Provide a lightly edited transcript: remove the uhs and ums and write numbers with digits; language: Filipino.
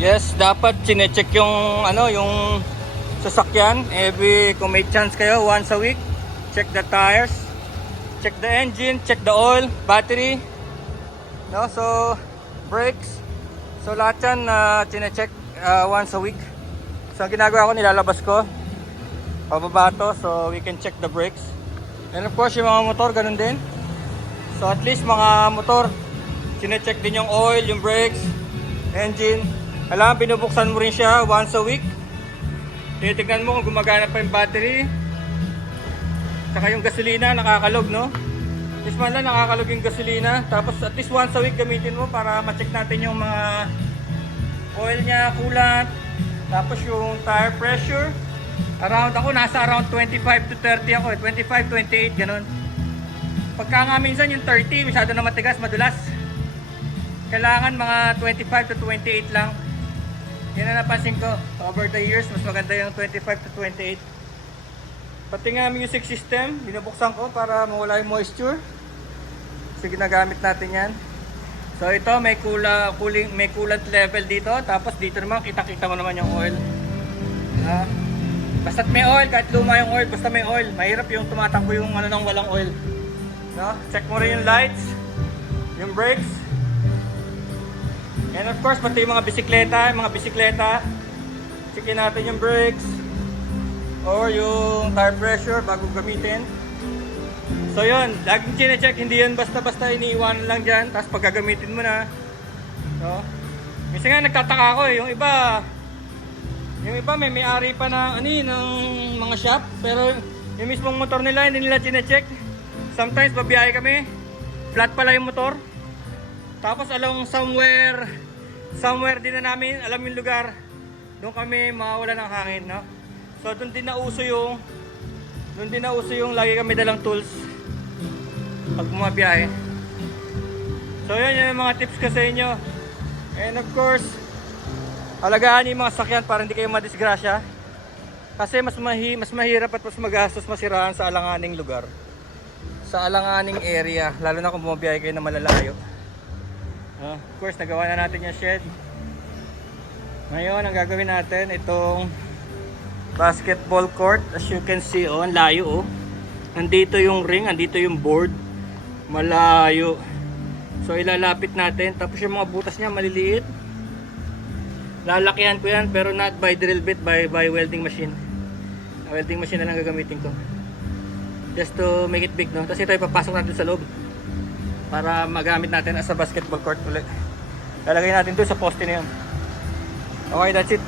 Yes, dapat chinecheck yung yung sasakyan kung may chance kayo once a week. Check the tires, check the engine, check the oil, battery, no? So brakes. So lahat yan chinecheck once a week. So ang ginagawa ko, nilalabas ko pababa to so we can check the brakes. And of course yung mga motor ganun din. So at least mga motor chinecheck din yung oil, yung brakes, engine. Alam, binubuksan mo rin siya once a week. Tinitignan mo kung gumagana pa yung battery. Saka yung gasolina, nakakalog, no? At least man lang nakakalog yung gasolina. Tapos at least once a week gamitin mo para ma-check natin yung mga oil niya, coolant. Tapos yung tire pressure. Nasa around 25 to 30 ako. 25, 28, ganun. Pagka nga minsan yung 30, masyado na matigas, madulas. Kailangan mga 25 to 28 lang. Yan na napansin ko, over the years, mas maganda yung 25 to 28. Pati nga music system, binubuksan ko para mawala yung moisture. So ginagamit natin yan. So ito, may coolant level dito. Tapos dito naman, kita-kita mo naman yung oil. Basta't may oil, kahit luma yung oil, basta may oil. Mahirap yung tumatakbo yung nang walang oil. No? Check mo rin yung lights, yung brakes. And of course, pati yung mga bisikleta, checkin natin yung brakes or yung tire pressure bago gamitin. So yun, laging chine-check, hindi yan basta-basta iniiwanan lang dyan, tapos pag gagamitin mo na. No? Minsan nga nagtataka ako yung iba may may-ari pa na ng mga shop, pero yung mismong motor nila hindi nila chine-check. Sometimes babiyahe kami, flat pala yung motor. Tapos along somewhere din na namin, alam yung lugar, doon kami mawawala ng hangin, no? So doon din nauso yung lagi kami dalang tools pag bumabiyahe. So yun yung mga tips ko sa inyo. And of course, alagaan yung mga sakyan para hindi kayo madisgrasya. Kasi mas mahirap at mas magastos masiraan sa alanganing lugar, sa alanganing area, lalo na kung bumabiyahe kayo na malalayo. Of course, nagawa na natin yung shed. Ngayon, ang gagawin natin, itong basketball court. As you can see, ang layo. Nandito yung ring, nandito yung board. Malayo. So, ilalapit natin. Tapos yung mga butas niya, maliliit. Lalakihan ko yan, pero not by drill bit, by welding machine. Welding machine na lang gagamitin ko. Just to make it big, no? Tapos ito, ipapasok natin sa loob para magamit natin as a basketball court ulit. Lalagay natin doon sa poste na yun. Okay, that's it.